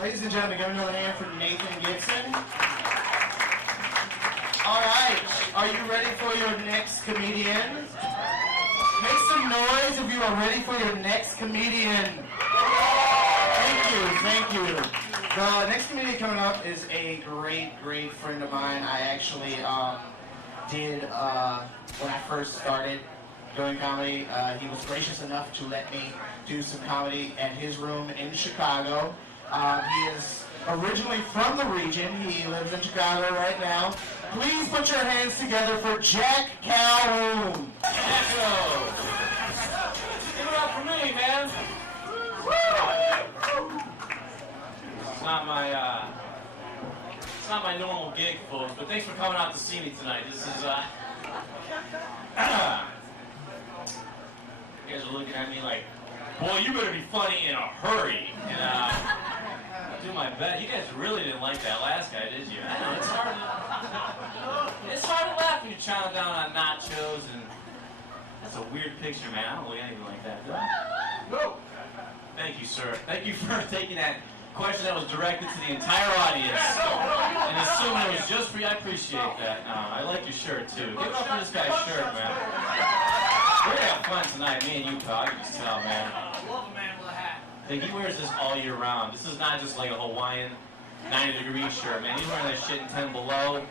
Ladies and gentlemen, give another hand for Nathan Gibson. All right, are you ready for your next comedian? Make some noise if you are ready for your next comedian. Thank you. The next comedian coming up is a great friend of mine. I actually did, when I first started doing comedy, he was gracious enough to let me do some comedy at his room in Chicago. He is originally from the region. He lives in Chicago right now. Please put your hands together for Jack Calhoun. Give it up for me, man. It's not my normal gig, folks, but thanks for coming out to see me tonight. This is, you guys are looking at me like, boy, you better be funny in a hurry. And, I'll do my best. You guys really didn't like that last guy, did you? I know, it's hard to laugh when you're chowing down on nachos, and that's a weird picture, man. I don't look anything like that, do I? No. Thank you, sir. Thank you for taking that question that was directed to the entire audience and assuming it was just for you. I appreciate that. I like your shirt, too. Give it up for this guy's shirt, man. We're gonna have fun tonight, me and you, pal. I can just tell, man. I love a man with a hat. I think he wears this all year round. This is not just like a Hawaiian 90-degree shirt, man. He's wearing that shit in 10 below.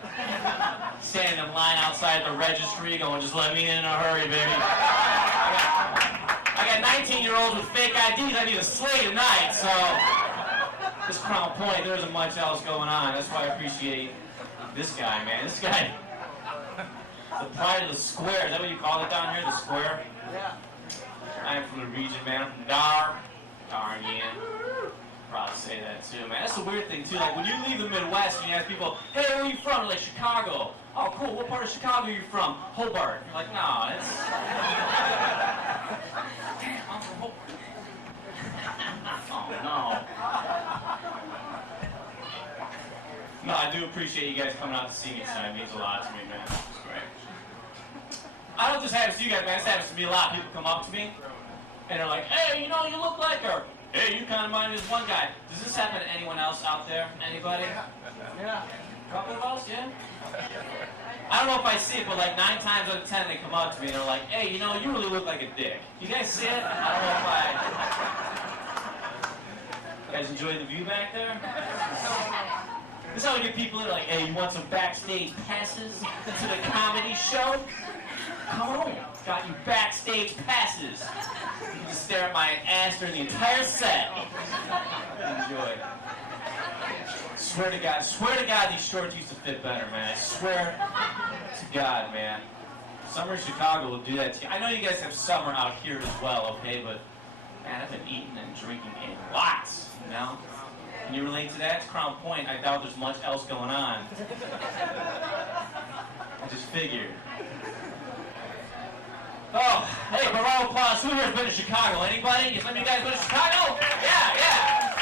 Standing in line outside the registry going, just let me in a hurry, baby. I got 19-year-olds with fake IDs I need to slay tonight, so this Crown Point, there isn't much else going on. That's why I appreciate this guy, man. This guy, the pride of the square. Is that what you call it down here, the square? Yeah. I am from the region, man. I'm from Darn, yeah. Proud to say that, too, man. That's the weird thing, too. Like, when you leave the Midwest and you ask people, hey, where are you from? They're like, Chicago. Oh, cool. What part of Chicago are you from? Hobart. You're like, no, it's... Damn, I'm from Hobart. Oh, no. No, I do appreciate you guys coming out to see me tonight. It means a lot to me, man. It's great. I don't just happens to you guys, man. This happens to me a lot. People come up to me, and they're like, hey, you know, you look like her. Hey, you kind of remind me of this one guy. Does this happen to anyone else out there? Anybody? Yeah. A couple of us, yeah? I don't know if I see it, but like 9 times out of 10 they come up to me and they're like, hey, you know, you really look like a dick. You guys see it? I don't know if You guys enjoy the view back there? This is how we get people in, like, hey, you want some backstage passes to the comedy show? Come on, got you backstage passes. You can just stare at my ass during the entire set. Enjoy. Swear to God, these shorts used to fit better, man. I swear to God, man. Summer in Chicago will do that to you. I know you guys have summer out here as well, okay, but man, I've been eating and drinking a lot, you know? Can you relate to that? It's Crown Point. I doubt there's much else going on. I just figured. Oh, hey, but round of applause. Who here has been to Chicago? Anybody? Some of you guys been to Chicago? Yeah.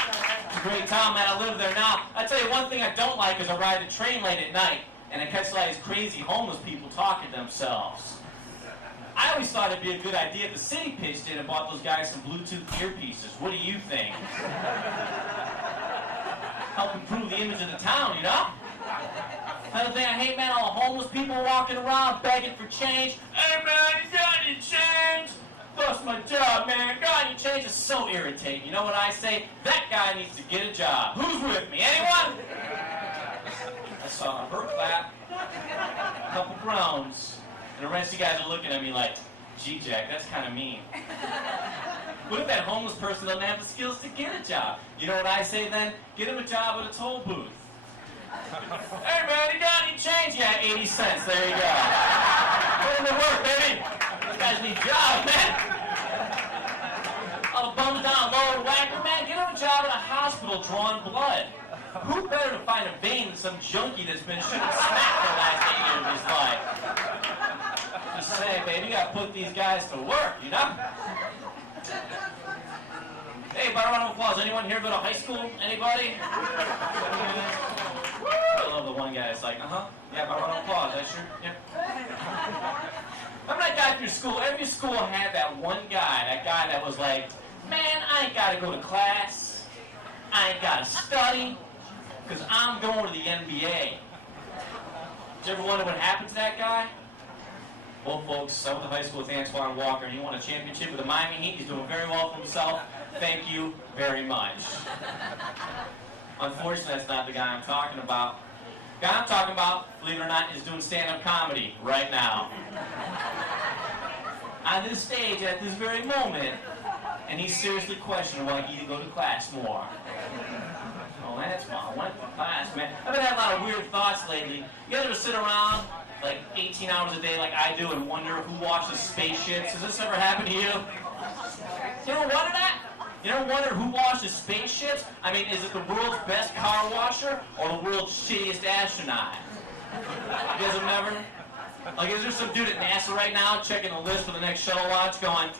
It's a great town, man. I live there now. I tell you one thing I don't like is I ride the train late at night and I catch a lot of these crazy homeless people talking to themselves. I always thought it'd be a good idea if the city pitched in and bought those guys some Bluetooth earpieces. What do you think? Help improve the image of the town, you know? Another thing I hate, man, all the homeless people walking around begging for change. Hey, man, you got any change? Lost my job, man. Got any change? It's so irritating. You know what I say? That guy needs to get a job. Who's with me? Anyone? I saw her clap, a couple groans, and the rest of you guys are looking at me like, gee, Jack, that's kind of mean. What if that homeless person doesn't have the skills to get a job? You know what I say then? Get him a job at a toll booth. Hey, man, you got any change? Yeah, 80 cents. There you go. Put him to work, baby. Those guys need jobs, man. All the bums down lower whacker, man, get him a job at a hospital drawing blood. Who better to find a vein than some junkie that's been shooting smack for the last 8 years of his life? Just say, baby, you gotta put these guys to work, you know? Hey, by a round of applause, anyone here go to high school? Anybody? I love the one guy that's like, yeah, by a round of applause, that's sure, yeah. Remember that guy from your school? Every school had that one guy, that guy that was like, man, I ain't gotta go to class. buddy? Because I'm going to the NBA. Did you ever wonder what happened to that guy? Well, folks, I went to high school with Antoine Walker, and he won a championship with the Miami Heat. He's doing very well for himself. Thank you very much. Unfortunately, that's not the guy I'm talking about. The guy I'm talking about, believe it or not, is doing stand-up comedy right now. On this stage, at this very moment, and he's seriously questioning why he need to go to class more. Oh, that's why I went to class, man. I've been having a lot of weird thoughts lately. You guys ever sit around like 18 hours a day like I do and wonder who watches spaceships? Has this ever happened to you? You ever wonder that? You ever wonder who washes spaceships? I mean, is it the world's best car washer or the world's shittiest astronaut? You guys have never? Like, is there some dude at NASA right now checking the list for the next shuttle launch going,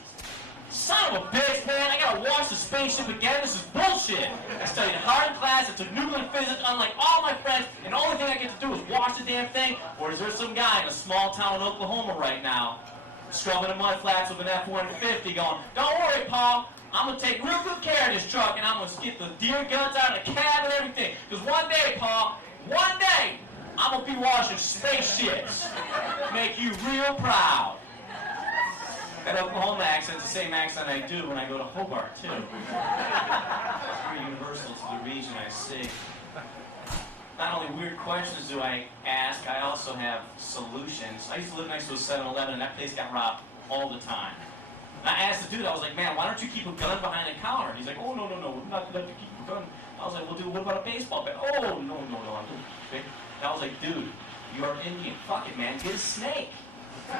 son of a bitch, man, I gotta watch the spaceship again, this is bullshit. I studied hard in class, I took nuclear physics, unlike all my friends, and the only thing I get to do is watch the damn thing? Or is there some guy in a small town in Oklahoma right now, scrubbing the mud flats with an F-150 going, don't worry, Paul, I'm gonna take real good care of this truck, and I'm gonna get the deer guns out of the cab and everything. Because one day, Paul, one day, I'm gonna be washing spaceships. Make you real proud. That Oklahoma accent's the same accent I do when I go to Hobart, too. It's very universal to the region I see. Not only weird questions do I ask, I also have solutions. I used to live next to a 7-Eleven, and that place got robbed all the time. And I asked the dude, I was like, man, why don't you keep a gun behind the counter? And he's like, oh, no, we're not going to keep a gun. I was like, well, dude, what about a baseball bat? Oh, no, I'm doing big. And I was like, dude, you're Indian. Fuck it, man, get a snake. Some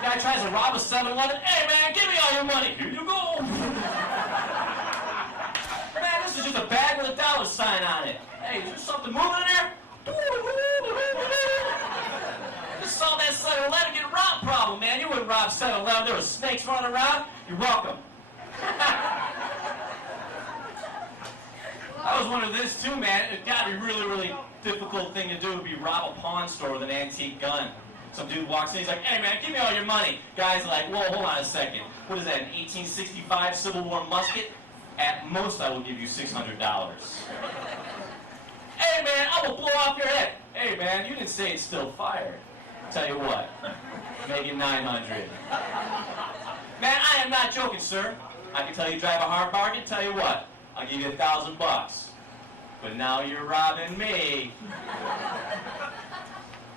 guy tries to rob a 7-Eleven. Hey, man, give me all your money. Here you go. Man, this is just a bag with a dollar sign on it. Hey, is there something moving in there? Just saw that 7-Eleven get robbed problem, man. You wouldn't rob 7-Eleven. There were snakes running around. You're welcome. I was wondering this too, man. It's got to be really, really difficult thing to do would be rob a pawn store with an antique gun. Some dude walks in, he's like, hey man, give me all your money. Guy's like, whoa, hold on a second. What is that, an 1865 Civil War musket? At most, I will give you $600. Hey man, I will blow off your head. Hey man, you didn't say it's still fired. Tell you what, make it 900. Man, I am not joking, sir. I can tell you drive a hard bargain. Tell you what, I'll give you $1,000. But now you're robbing me.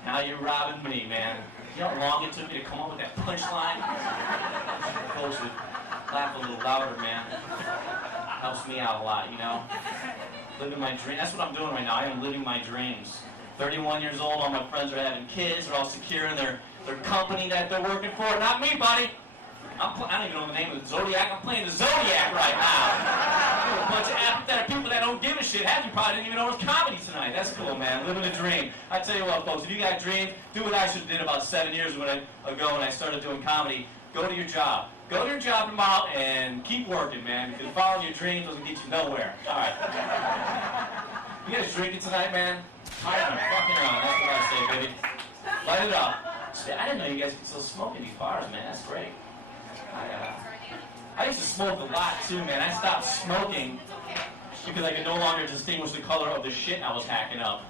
Now you're robbing me, man. You know how long it took me to come up with that punchline? Folks would laugh a little louder, man. Helps me out a lot, you know? Living my dream. That's what I'm doing right now. I am living my dreams. 31 years old, all my friends are having kids. They're all secure in their company that they're working for. Not me, buddy. I don't even know the name of the Zodiac. I'm playing the Zodiac right now. A bunch of apathetic people that don't give a shit. Half you probably didn't even know it was comedy tonight. That's cool, man. Living a dream. I tell you what, folks, if you got dreams, do what I should have did about 7 years ago when I started doing comedy. Go to your job. Go to your job tomorrow and keep working, man. Because following your dreams doesn't get you nowhere. All right. You guys drinking tonight, man? Light it fucking on. That's what I say, baby. Light it up. I didn't know you guys could still smoke in these bars, man. That's great. I used to smoke a lot too, man. I stopped smoking because I could no longer distinguish the color of the shit I was hacking up.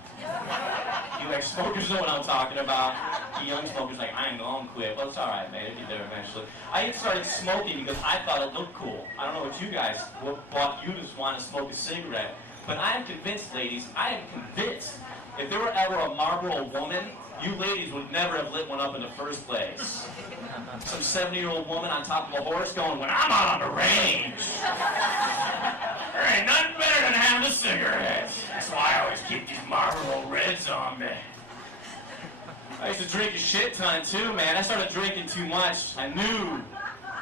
You ex-smokers know what I'm talking about. You young smokers like, I ain't gonna quit. Well, it's alright, man. It'll be there eventually. I started smoking because I thought it looked cool. I don't know what you guys, what brought you to want to smoke a cigarette. But I am convinced, ladies, I am convinced, if there were ever a Marlboro woman, you ladies would never have lit one up in the first place. Some 70-year-old woman on top of a horse going, when I'm out on the range, there ain't nothing better than having a cigarette. That's why I always keep these Marlboro Reds on me. I used to drink a shit ton too, man. I started drinking too much. I knew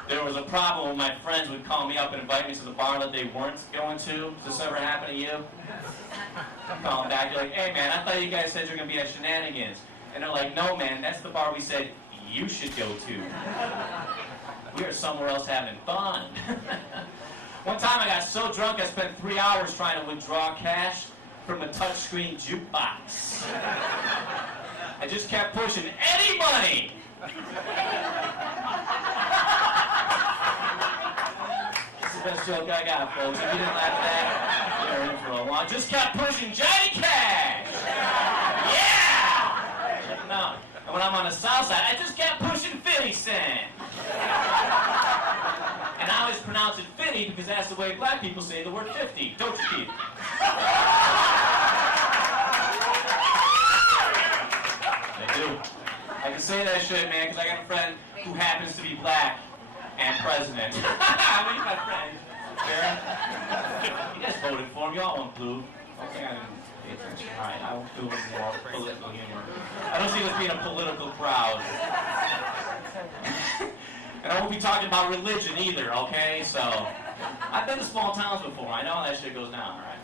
there was a problem when my friends would call me up and invite me to the bar that they weren't going to. Does this ever happen to you? I'm calling back, you're like, hey man, I thought you guys said you're going to be at Shenanigans. And they're like, no man, that's the bar we said you should go to. We are somewhere else having fun. One time I got so drunk I spent 3 hours trying to withdraw cash from a touchscreen jukebox. I just kept pushing, any money! the best joke I got, folks. If you didn't laugh at that, you're in for a long. Just kept pushing Johnny Cash. Yeah! Check it out. And when I'm on the south side, I just kept pushing 50 Cent. And I always pronounce it 50 because that's the way black people say the word 50. Don't you, Keith? They do. I can say that shit, man, because I got a friend who happens to be black and president. He's my friend. Sharon? You guys voted for him. You all want blue. Okay, I didn't pay attention. All right, I won't do any more political humor. I don't see this being a political crowd. And I won't be talking about religion either, okay? So, I've been to small towns before. I know how that shit goes down, all right?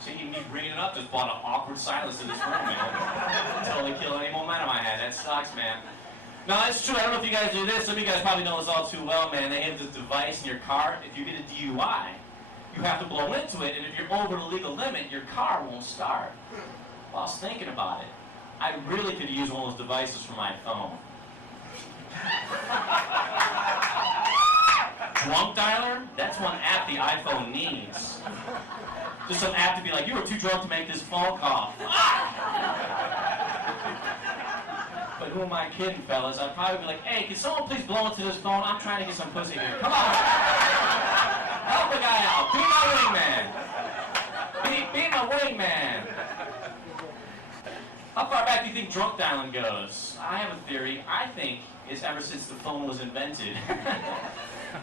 See, me bringing it up just brought an awkward silence to this room, man. Totally killed any momentum I had. That sucks, man. No, that's true. I don't know if you guys do this. Some of you guys probably know this all too well, man. They have this device in your car. If you get a DUI, you have to blow into it, and if you're over the legal limit, your car won't start. Well, I was thinking about it. I really could use one of those devices for my phone. Drunk dialer? That's one app the iPhone needs. Just some app to be like, you were too drunk to make this phone call. But who am I kidding, fellas? I'd probably be like, hey, can someone please blow into this phone? I'm trying to get some pussy here. Come on. Help the guy out. Be my wingman. Be my wingman. How far back do you think drunk dialing goes? I have a theory. I think it's ever since the phone was invented.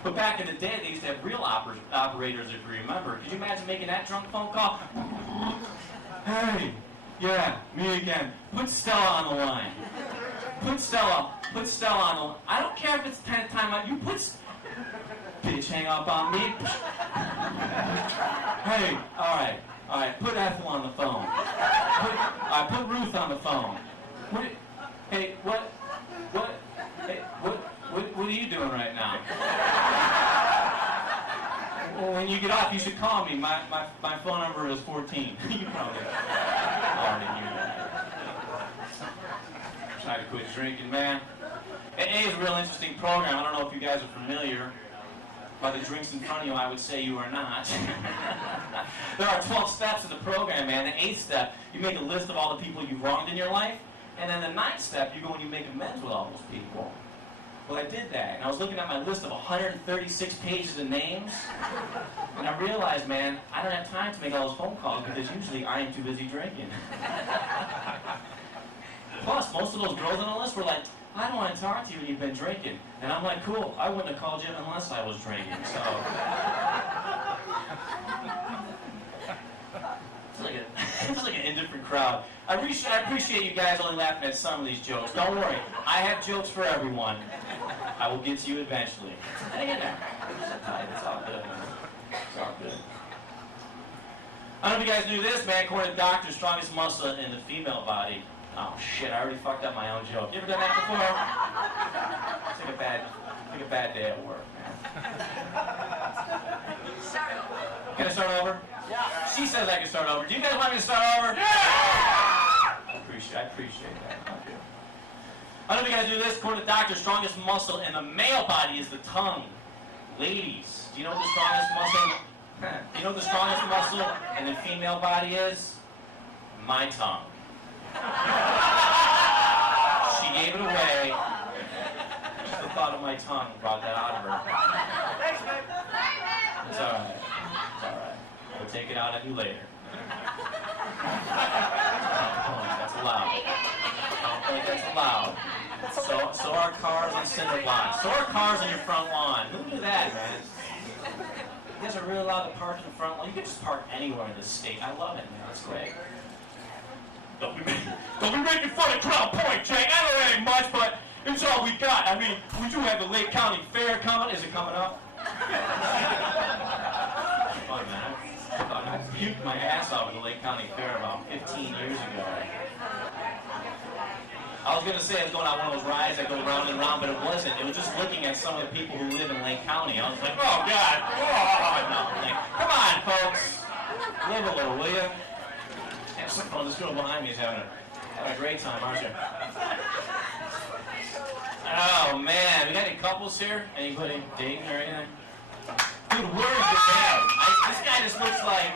But back in the day, they used to have real operators, if you remember. Could you imagine making that drunk phone call? Hey, yeah, me again. Put Stella on the line. Put Stella on the line. I don't care if it's 10th time out. You put... Bitch, hang up on me. Hey, all right. Put Ethel on the phone. Put Ruth on the phone. Hey, what are you doing right now? Well, when you get off, you should call me. My phone number is 14. You probably already knew that. Try to quit drinking, man. AA is a real interesting program. I don't know if you guys are familiar. By the drinks in front of you, I would say you are not. There are 12 steps to the program, man. The 8th step, you make a list of all the people you've wronged in your life. And then the 9th step, you go and you make amends with all those people. Well, I did that, and I was looking at my list of 136 pages of names, and I realized, man, I don't have time to make all those phone calls because usually I am too busy drinking. Plus, most of those girls on the list were like, I don't want to talk to you when you've been drinking. And I'm like, cool, I wouldn't have called you unless I was drinking, so... It's like an indifferent crowd. I appreciate you guys only laughing at some of these jokes. Don't worry, I have jokes for everyone. I will get to you eventually. Hang in there. It's all good, man. It's all good. I don't know if you guys knew this, man. According to doctors, strongest muscle in the female body. Oh shit, I already fucked up my own joke. You ever done that before? It's like a bad day at work, man. Can I start over? Yeah. She says I can start over. Do you guys want me to start over? Yeah! I appreciate that. Okay. I don't know if you guys do this. According to doctors, strongest muscle in the male body is the tongue. Ladies, do you know what the strongest muscle? Do you know what the strongest muscle in the female body is? My tongue. She gave it away. Just the thought of my tongue brought that out of her. Thanks, babe. It's all right. It's all right. We'll take it out at you later. That's allowed. I don't think that's allowed. So are cars on cinder blocks. So are cars on your front lawn. Who knew that, man? You guys are really allowed to park in the front lawn. You can just park anywhere in this state. I love it, man. That's great. Don't be making fun of Crown Point, Jake. I don't know very much, but it's all we got. I mean, we do have the Lake County Fair coming. Is it coming up? Fun, man. I puked my ass off at the Lake County Fair about 15 years ago. I was going to say I was going on one of those rides that go round and round, but it wasn't. It was just looking at some of the people who live in Lake County. I was like, oh, God. Oh, no. Like, come on, folks. Live a little, will you? Have some fun. This girl behind me is having a great time, aren't you? Oh, man. We got any couples here? Anybody dating or anything? Dude, where is the band? This guy just looks like,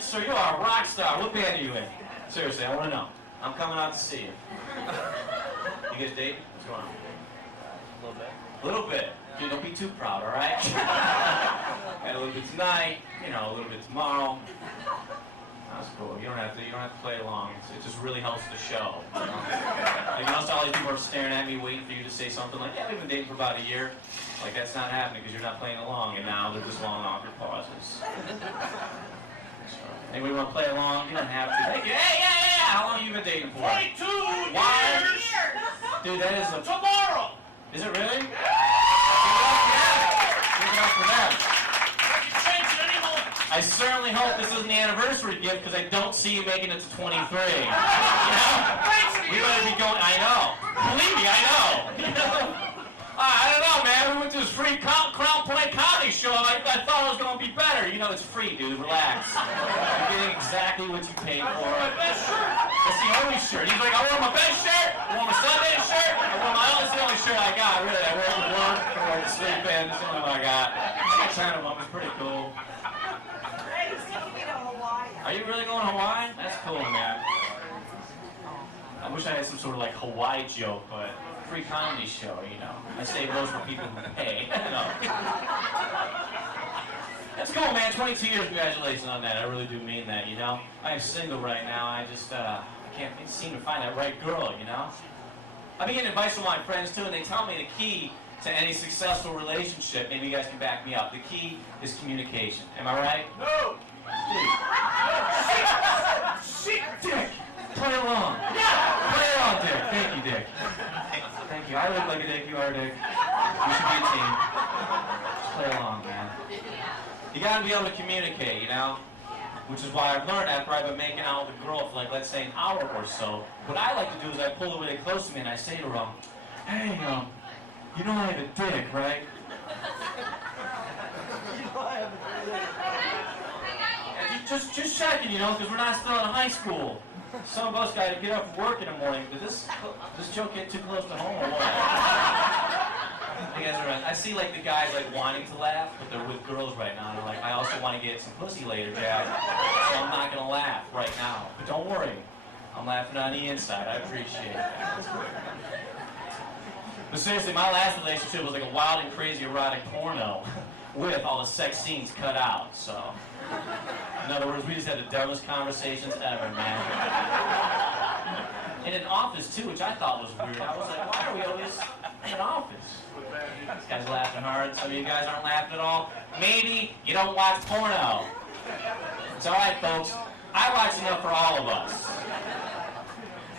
sir, you are a rock star. What band are you in? Seriously, I want to know. I'm coming out to see you. You guys dating? What's going on? A little bit. A little bit. Dude, don't be too proud, all right? Got a little bit tonight, you know, a little bit tomorrow. That's cool. You don't have to play along. It just really helps the show. You know? Like, most all these people are staring at me, waiting for you to say something like, "Yeah, we've been dating for about a year." Like, that's not happening because you're not playing along, and now they're just long awkward pauses. Anybody want to play along? You don't have to. Thank you. Hey, yeah. How long have you been dating for? 22 Why? years! Dude, that is a... Tomorrow! Is it really? Yeah! Give it up for them. I can change it any moment. I certainly hope this isn't the anniversary gift because I don't see you making it to 23. You know? We better be going. I know. Believe me, I know. You know? I don't know, man. We went to this free Crown Play comedy show. I thought it was going to be better. You know, it's free, dude. Relax. You're getting exactly what you paid for. My best shirt. That's the only shirt. He's like, I wore my best shirt. I wore my Sunday shirt. That's the only shirt I got. Really, I wear it to work. I wear it to sleep in. That's the only one I got. I'm kind of them. It's pretty cool. Hey, he's taking me to Hawaii. Are you really going to Hawaii? That's cool, man. I wish I had some sort of like Hawaii joke, but free comedy show, you know. I save those for people who pay. No. That's cool, man. 22 years, congratulations on that. I really do mean that, you know. I am single right now. I just I can't seem to find that right girl, you know. I've been getting advice from my friends too, and they tell me the key to any successful relationship, maybe you guys can back me up, the key is communication. Am I right? No! Dick. Dick! Play along. Yeah! Play along, Dick. Thank you, Dick. Thank you. I look like a dick, you are a dick. We should be a team. Just play along, man. You gotta be able to communicate, you know? Which is why I've learned after I've been making out with a girl for like, let's say, an hour or so. What I like to do is I pull her really close to me and I say to her, hey, you know I have a dick, right? Just checking, you know, because we're not still in high school. Some of us got to get up and work in the morning. Did this joke get too close to home or what? You guys are right. I see like the guys like wanting to laugh, but they're with girls right now. They're like, I also want to get some pussy later, Jack. So I'm not gonna laugh right now. But don't worry, I'm laughing on the inside. I appreciate it. But seriously, my last relationship was like a wild and crazy erotic porno with all the sex scenes cut out. So, in other words, we just had the dumbest conversations ever, man. In an office too, which I thought was weird. I was like, why are we always in an office? This guy's laughing hard. Some of you guys aren't laughing at all. Maybe you don't watch porno. It's all right, folks. I watch enough for all of us.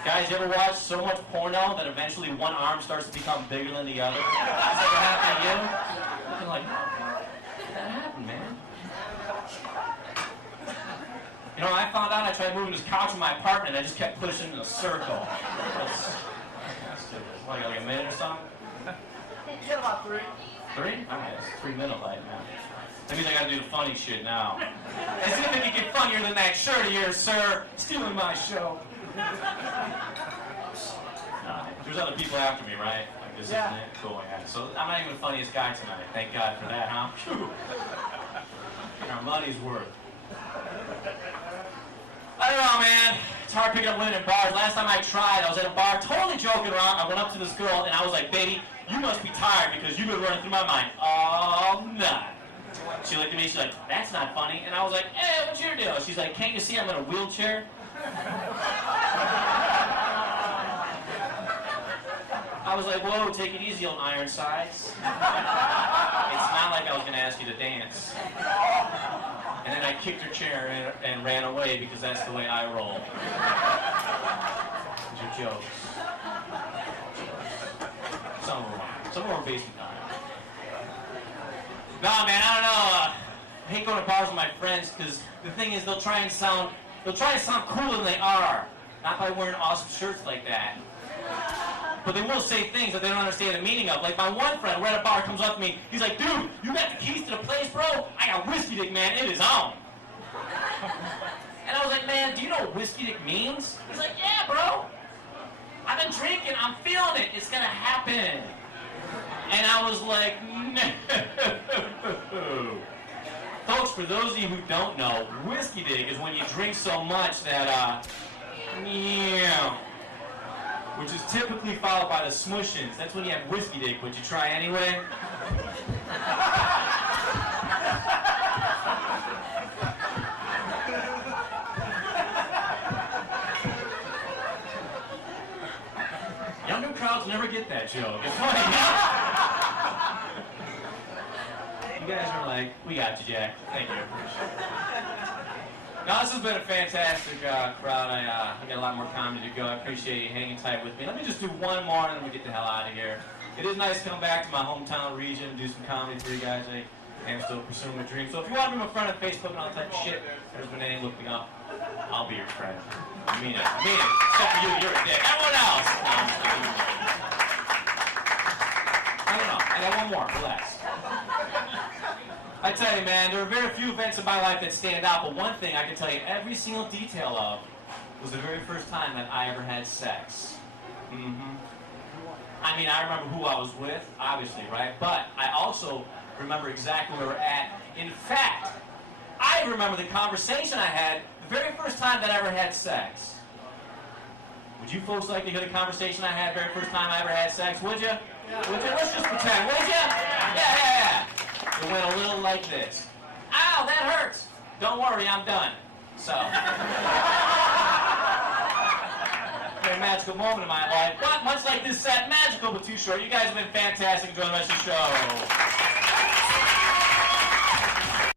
Guys, you ever watch so much porno that eventually one arm starts to become bigger than the other? Has that ever happened to you? You're like, how did that happen, man? You know, I found out I tried moving this couch in my apartment and I just kept pushing in a circle. What, like a minute or something? Yeah, about 3. 3? Okay, it's 3 minute light now. That means I gotta do the funny shit now. As if it could get funnier than that shirt of yours, sir. Stealing my show. There's other people after me, right? Like this isn't it? Cool, yeah. So I'm not even the funniest guy tonight. Thank God for that, huh? Phew. And our money's worth. I don't know, man. It's hard picking up women in bars. Last time I tried, I was at a bar, totally joking around. I went up to this girl, and I was like, baby, you must be tired because you've been running through my mind all night. She looked at me, she's like, that's not funny. And I was like, hey, what's your deal? She's like, can't you see I'm in a wheelchair? I was like, whoa, take it easy on Ironsides. It's not like I was going to ask you to dance. And then I kicked her chair and ran away because that's the way I roll. Those are jokes. Some of them are. Some of them are based on it. Nah, man, I don't know. I hate going to bars with my friends because the thing is they'll try and sound cooler than they are. Not by wearing awesome shirts like that. But they will say things that they don't understand the meaning of. Like my one friend, we're at a bar, comes up to me. He's like, dude, you got the keys to the place, bro? I got whiskey dick, man. It is on. And I was like, man, do you know what whiskey dick means? He's like, yeah, bro. I've been drinking. I'm feeling it. It's going to happen. And I was like, no. for those of you who don't know, whiskey dig is when you drink so much that, which is typically followed by the smushins. That's when you have whiskey dig. Would you try anyway? Younger crowds never get that joke. It's funny. You guys are like, we got you, Jack. Thank you. Now, this has been a fantastic crowd. I got a lot more comedy to go. I appreciate you hanging tight with me. Let me just do one more and then we get the hell out of here. It is nice to come back to my hometown region and do some comedy for you guys. I am still pursuing my dream. So if you want to be my friend on Facebook and all that type of shit, there's my name, look me up. I'll be your friend. I mean it. I mean it. Except for you, you're a dick. Everyone else! No, I'm just kidding. I don't know. I got one more. Relax. I tell you, man, there are very few events in my life that stand out, but one thing I can tell you every single detail of was the very first time that I ever had sex. I mean, I remember who I was with, obviously, right? But I also remember exactly where we're at. In fact, I remember the conversation I had the very first time that I ever had sex. Would you folks like to hear the conversation I had the very first time I ever had sex? Would you? Yeah. Would you? Let's just pretend. Would you? Yeah. It went a little like this. Ow, that hurts. Don't worry, I'm done. So. Very magical moment in my life. But much like this set, magical but too short. You guys have been fantastic. Enjoy the rest of the show.